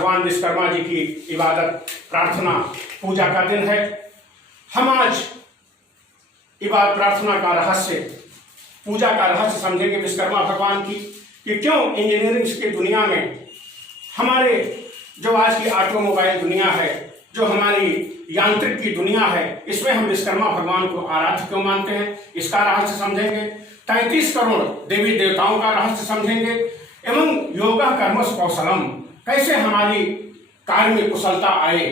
भगवान विश्वकर्मा जी की इबादत, प्रार्थना, पूजा का दिन है। हम आज इबादत, प्रार्थना का रहस्य, पूजा का रहस्य समझेंगे विश्वकर्मा भगवान की, कि क्यों इंजीनियरिंग की दुनिया में, हमारे जो आज की ऑटोमोबाइल दुनिया है, जो हमारी यांत्रिक की दुनिया है, इसमें हम विश्वकर्मा भगवान को आराध्य क्यों मानते हैं, इसका रहस्य समझेंगे। 33 करोड़ देवी देवताओं का रहस्य समझेंगे एवं योगा कर्मस कौशलम, कैसे हमारी कार्य में कुशलता आए,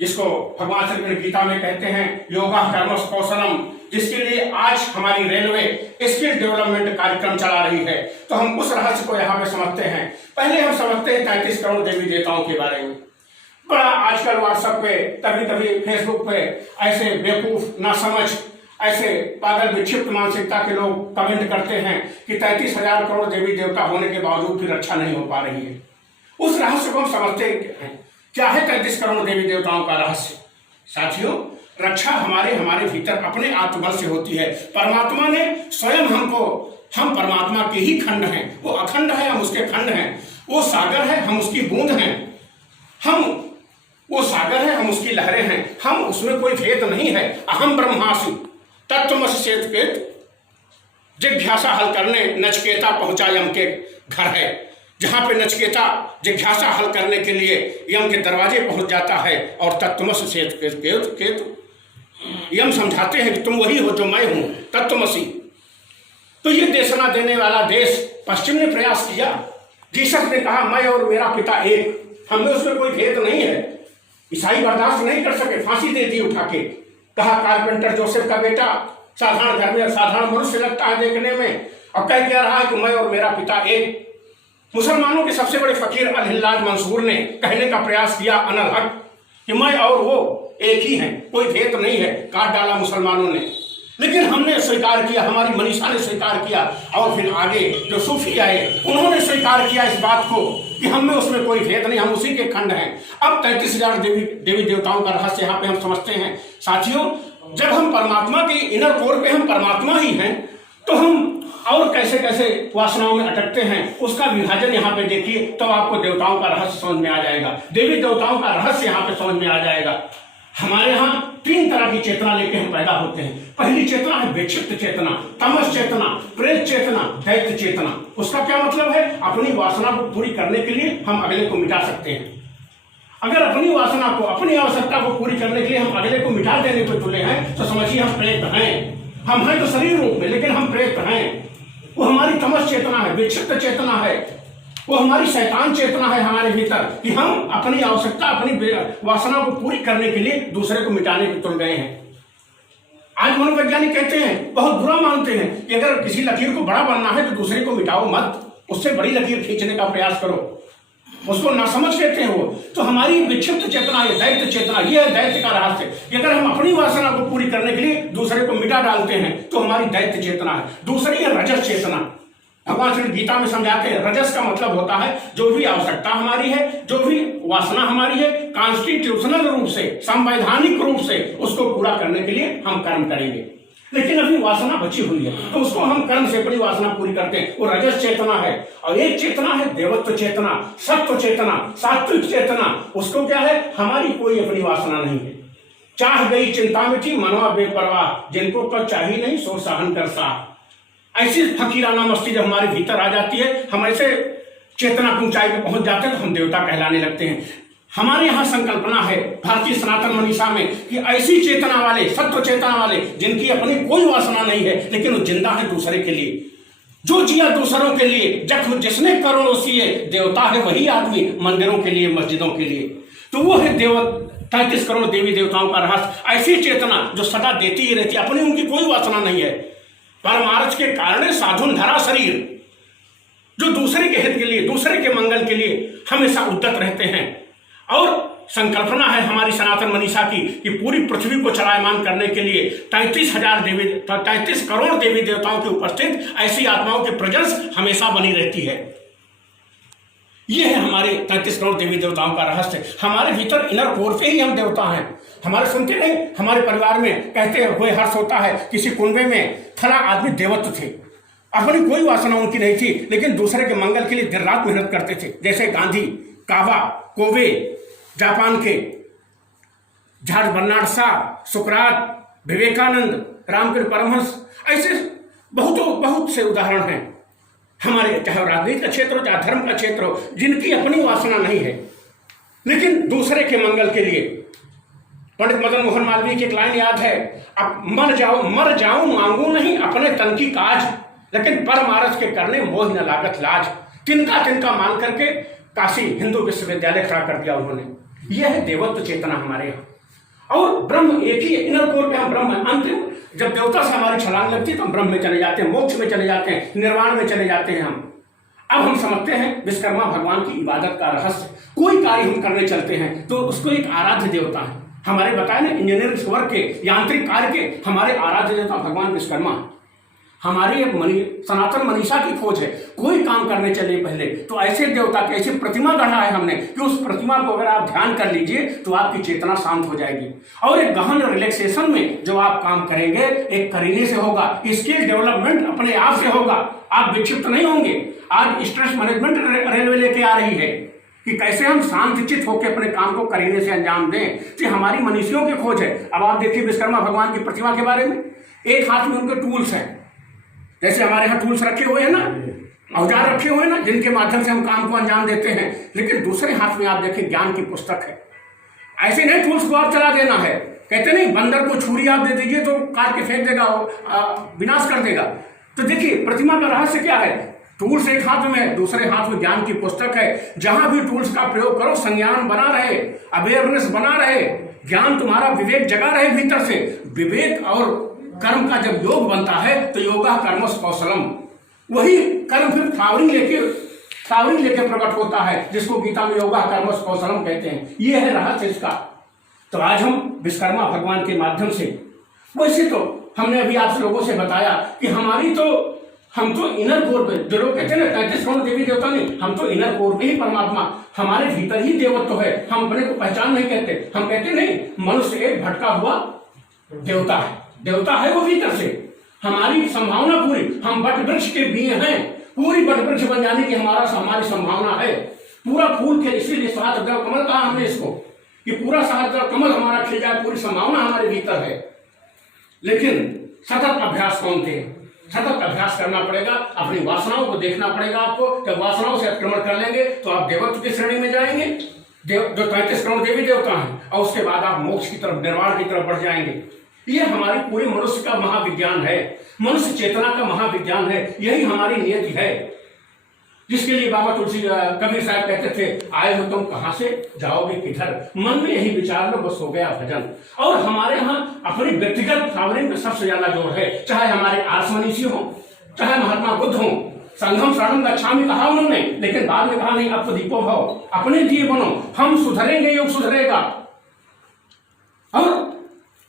जिसको भगवान श्री कृष्ण गीता में कहते हैं योगा कर्मस कौशलम, जिसके लिए आज हमारी रेलवे स्किल डेवलपमेंट कार्यक्रम चला रही है। तो हम उस रहस्य को यहाँ पे समझते हैं। पहले हम समझते हैं 33 करोड़ देवी देवताओं के बारे में। बड़ा आजकल व्हाट्सएप पे, कभी कभी फेसबुक पे ऐसे बेवकूफ ना समझ, ऐसे पागल विक्षिप्त मानसिकता के लोग कमेंट करते हैं कि 33,000 करोड़ देवी देवता होने के बावजूद भी रक्षा नहीं हो पा रही है। उस रहस्य को हम समझते हैं। क्या है 33 करोड़ देवी देवताओं का रहस्य? साथियों, रक्षा हमारे भीतर अपने आत्मबल से होती है। परमात्मा ने स्वयं हमको, हम परमात्मा के ही खंड हैं, वो अखंड है, हम उसके खंड हैं। वो सागर है, हम उसकी बूंद हैं। वो सागर है, हम उसकी लहरें हैं। हम उसमें कोई भेद नहीं है। अहम ब्रह्मास्मि तत्त्वमसि चेत, जिज्ञासा हल करने नचिकेता पहुंचा यम के घर है। जहां पे नचिकेता जिज्ञासा हल करने के लिए यम के दरवाजे पहुंच जाता है और तत्त्वमसि चेत, यम समझाते हैं कि तुम वही हो जो मैं हूं, तत्त्वमसि। तो ये देशना देने वाला देश पश्चिम ने प्रयास किया। जीसस ने कहा मैं और मेरा पिता एक, हमें उसमें कोई भेद नहीं है। ईसाई बर्दाश्त नहीं कर सके, फांसी दे दी उठा के। कहा कारपेंटर जोसेफ का बेटा साधारण घर में साधारण मनुष्य लगता है देखने में, और कह क्या रहा है कि मैं और मेरा पिता एक। मुसलमानों के सबसे बड़े फकीर अल-हिल्लाज मंसूर ने कहने का प्रयास किया अनल हक कि मैं और वो एक ही हैं, कोई भेद नहीं है। काट डाला मुसलमानों ने, लेकिन हमने स्वीकार किया, हमारी मनीषा ने स्वीकार किया, और फिर आगे जो सूफी आए उन्होंने स्वीकार किया इस बात को कि हम में उसमें कोई भेद नहीं, हम उसी के खंड हैं। अब 33,000 देवी देवताओं का रहस्य यहाँ पे हम समझते हैं। साथियों, जब हम परमात्मा के इनर कोर पे हम परमात्मा ही हैं, तो हम और कैसे कैसे वासनाओं में अटकते हैं, उसका विभाजन यहाँ पे देखिए, तो आपको देवताओं का रहस्य समझ में आ जाएगा, देवी देवताओं का रहस्य यहाँ पे समझ में आ जाएगा। हमारे यहाँ 3 तरह की चेतना लेके हम पैदा होते हैं। पहली चेतना है विक्षिप्त चेतना, तमस चेतना, प्रेत चेतना, दैत्य चेतना। उसका क्या मतलब है? अपनी वासना को पूरी करने के लिए हम अगले को मिटा सकते हैं। अगर अपनी वासना को, अपनी आवश्यकता को पूरी करने के लिए हम अगले को मिटा देने को तुले हैं, तो समझिए हम प्रेत हैं। हम हैं तो शरीर रूप में, लेकिन हम प्रेत हैं। वो हमारी तमस चेतना है, विक्षिप्त चेतना है, वो हमारी शैतान चेतना है हमारे भीतर, कि हम अपनी आवश्यकता, अपनी वासना को पूरी करने के लिए दूसरे को मिटाने के तुल गए हैं। आज मनोवैज्ञानिक कहते हैं, बहुत बुरा मानते हैं कि अगर किसी लकीर को बड़ा बनना है तो दूसरे को मिटाओ मत, उससे बड़ी लकीर खींचने का प्रयास करो। उसको ना समझ कहते हैं वो। तो हमारी विक्षिप्त चेतना, ये दैत्य चेतना, ये है दैत्य का रहस्य। अगर हम अपनी वासना को पूरी करने के लिए दूसरे को मिटा डालते हैं तो हमारी दैत्य चेतना है। दूसरी है रजस चेतना। भगवान श्री गीता में समझाते हैं, रजस का मतलब होता है जो भी आवश्यकता हमारी है, जो भी वासना हमारी है, कॉन्स्टिट्यूशनल रूप से, संवैधानिक रूप से उसको पूरा करने के लिए हम कर्म करेंगे। लेकिन अभी वासना बची हुई है, तो उसको हम कर्म से अपनी वासना पूरी करते हैं, वो रजस चेतना है। और एक चेतना है देवत्व चेतना, सत्व चेतना, सात्विक चेतना। उसको क्या है? हमारी कोई अपनी वासना नहीं है। चाह गई चिंता मिठी, मनवा बेपरवाह, जिनको तो चाहिए नहीं सो सहन कर सा। ऐसी फकीराना मस्ती जब हमारे भीतर आ जाती है, हम ऐसे चेतना की ऊंचाई पे पहुंच जाते हैं, तो हम देवता कहलाने लगते हैं। हमारे यहाँ संकल्पना है भारतीय सनातन मनीषा में कि ऐसी चेतना वाले, सत्व चेतना वाले, जिनकी अपनी कोई वासना नहीं है, लेकिन वो जिंदा है दूसरे के लिए। जो जिया दूसरों के लिए, जख्म जिसने करोड़ों सिए, देवता है वही आदमी मंदिरों के लिए, मस्जिदों के लिए। तो वो है 33 करोड़ देवी देवताओं का रहस्य। ऐसी चेतना जो सदा देती ही रहती है, अपनी उनकी कोई वासना नहीं है। परमार्थ के कारण साधुन धरा शरीर, जो दूसरे के हित के लिए, दूसरे के मंगल के लिए हमेशा उद्यत रहते हैं। और संकल्पना है हमारी सनातन मनीषा की कि पूरी पृथ्वी को चलायमान करने के लिए 33 करोड़ देवी देवताओं के उपस्थित ऐसी आत्माओं की प्रेजेंस हमेशा बनी रहती है। ये है हमारे 33 करोड़ देवी देवताओं का रहस्य। हमारे भीतर इनर कोर पे ही हम देवता हैं। हमारे सुनते नहीं, हमारे परिवार में कहते हैं, कोई हर्ष होता है, किसी कुंबे में फला आदमी देवत्व थे, अपनी कोई वासना उनकी नहीं थी, लेकिन दूसरे के मंगल के लिए दिन रात मेहनत करते थे। जैसे गांधी कावा, कोवे, जापान के जॉर्ज बर्नार्ड शॉ, सुकरात, विवेकानंद, रामकृष्ण परमहंस, ऐसे बहुत से उदाहरण हैं हमारे, चाहे राजनीति का क्षेत्र हो चाहे धर्म का क्षेत्र हो, जिनकी अपनी वासना नहीं है लेकिन दूसरे के मंगल के लिए। पंडित मदन मोहन मालवीय की एक लाइन याद है, अब मर जाऊं मांगू नहीं अपने तन की काज, लेकिन परमारथ के करने मोह न लागत लाज। तिनका मान करके काशी हिंदू विश्वविद्यालय खड़ा कर दिया उन्होंने। यह है देवत्व चेतना हमारे यहाँ। और ब्रह्म एक ही इनर कोर पे हम ब्रह्म है। अंतिम जब देवता से हमारी छलांग लगती है तो हम ब्रह्म में चले जाते हैं, मोक्ष में चले जाते हैं, निर्वाण में चले जाते हैं हम। अब हम समझते हैं विश्वकर्मा भगवान की इबादत का रहस्य। कोई कार्य हम करने चलते हैं तो उसको एक आराध्य देवता है। हमारे बताए ना इंजीनियरिंग वर्क के, यांत्रिक कार्य के हमारे आराध्य देवता भगवान विश्वकर्मा। हमारी एक सनातन मनीषा की खोज है। कोई काम करने चले पहले तो ऐसे देवता के, ऐसी प्रतिमा गढ़ा है हमने कि उस प्रतिमा को अगर आप ध्यान कर लीजिए तो आपकी चेतना शांत हो जाएगी। और एक गहन रिलैक्सेशन में जो आप काम करेंगे एक करीने से होगा, स्किल डेवलपमेंट अपने आप से होगा, आप विक्षिप्त नहीं होंगे। आज स्ट्रेस मैनेजमेंट रेलवे लेके आ रही है कि कैसे हम शांतचित होकर अपने काम को करीने से अंजाम दें, तो हमारी मनीषियों की खोज है। अब आप देखिए विश्वकर्मा भगवान की प्रतिमा के बारे में, एक हाथ में उनके टूल्स हैं, जैसे हमारे यहाँ टूल्स रखे हुए हैं ना, औजार रखे हुए हैं ना, जिनके माध्यम से हम काम को अंजाम देते हैं। लेकिन दूसरे हाथ में आप देखें ज्ञान की पुस्तक है। ऐसे नहीं टूल्स को आप चला देना है, कहते नहीं बंदर को छुरी आप दे दीजिए तो काट के फेंक देगा, विनाश कर देगा। तो देखिए प्रतिमा का रहस्य क्या है, टूल्स एक हाथ में, दूसरे हाथ में ज्ञान की पुस्तक है। जहां भी टूल्स का प्रयोग करो संज्ञान बना रहे, अवेयरनेस बना रहे, ज्ञान तुम्हारा विवेक जगा रहे भीतर से। विवेक और कर्म का जब योग बनता है तो योगा कर्मस कौशलम, वही कर्म फिर फ्लावरिंग लेके प्रकट होता है, जिसको गीता में योगा कर्मस कौशलम कहते हैं। ये है रहस्य इसका। तो आज हम विश्वकर्मा भगवान के माध्यम से, वैसे तो हमने अभी आप लोगों से बताया कि हम तो इनर कोर पे, जो लोग कहते हैं ना 33 करोड़ देवी देवता नहीं, हम तो इनर कोर पे ही परमात्मा, हमारे भीतर ही देवत्व है। हम अपने को पहचान नहीं कहते, हम कहते नहीं मनुष्य एक भटका हुआ देवता है, देवता है वो भीतर से। हमारी संभावना पूरी, हम वट वृक्ष के बीज हैं, पूरी वट वृक्ष बन जाने की हमारी संभावना है। पूरा फूल के, इसीलिए सहस्त्र कमल कहा हमने इसको, कि पूरा सहस्त्र कमल हमारा खिल जाए, पूरी संभावना हमारे भीतर है। लेकिन सतत अभ्यास कौन थे, सतत अभ्यास करना पड़ेगा, अपनी वासनाओं को देखना पड़ेगा आपको। जब वासनाओं से अतिक्रमण कर लेंगे तो आप देवत्व की श्रेणी में जाएंगे, जो 33 करोड़ देवी देवता हैं, और उसके बाद आप मोक्ष की तरफ, निर्वाण की तरफ बढ़ जाएंगे। ये हमारी पूरी मनुष्य का महाविज्ञान है, मनुष्य चेतना का महाविज्ञान है। यही हमारी नियति है, जिसके लिए बाबा तुलसी कबीर साहब कहते थे, आए हो तुम कहां से जाओगे किधर, मन में यही विचार लो बस हो गया भजन। और हमारे यहाँ अपनी व्यक्तिगत फ्लावरिंग में सबसे ज्यादा जोर है। चाहे हमारे आर्ष मनीषी हो, चाहे महात्मा बुद्ध हो, संघम शरणम गच्छामि कहा उन्होंने, लेकिन बाद में कहा नहीं अब तो दीपो भव, अपने दिए बनो, हम सुधरेंगे योग सुधरेगा। और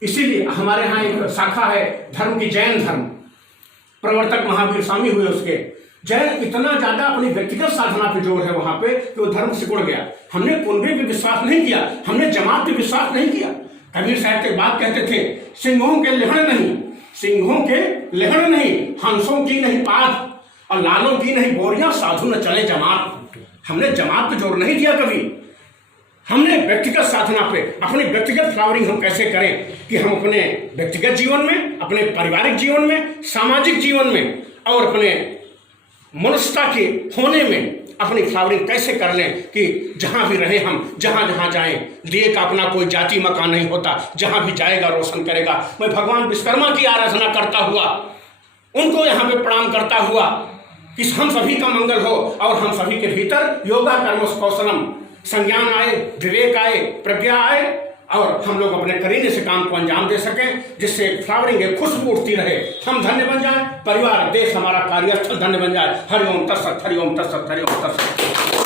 इसीलिए हमारे यहाँ एक शाखा है धर्म की, जैन धर्म, प्रवर्तक महावीर स्वामी हुए उसके। जैन इतना ज्यादा अपनी व्यक्तिगत साधना पे जोर है वहां पे कि वो धर्म सिकुड़ गया। हमने कुंडली पे विश्वास नहीं किया, हमने जमात पे विश्वास नहीं किया। कबीर साहब के बात कहते थे, सिंहों के लेहड़ नहीं, हंसों की नहीं पात, और लालों की नहीं बोरियां, साधु न चले जमात। हमने जमात पे जोर नहीं दिया कभी, हमने व्यक्तिगत साधना पे, अपनी व्यक्तिगत फ्लावरिंग हम कैसे करें कि हम अपने व्यक्तिगत जीवन में, अपने पारिवारिक जीवन में, सामाजिक जीवन में और अपने मनुष्यता के होने में अपनी फ्लावरिंग कैसे कर लें कि जहां भी रहे हम, जहां जहां जाएं, लिए का अपना कोई जाति मकान नहीं होता, जहां भी जाएगा रोशन करेगा। मैं भगवान विश्वकर्मा की आराधना करता हुआ, उनको यहाँ पे प्रणाम करता हुआ कि हम सभी का मंगल हो और हम सभी के भीतर योगा कर्मस कौशलम, संज्ञान आए, विवेक आए, प्रज्ञा आए, और हम लोग अपने करीने से काम को अंजाम दे सकें, जिससे फ्लावरिंग एक खुशबू उठती रहे, हम धन्य बन जाएं, परिवार, देश, हमारा कार्यस्थल धन्य बन जाए। हरिओम तत्सत, हरिओम तत्सत, हरिओम तत्सत।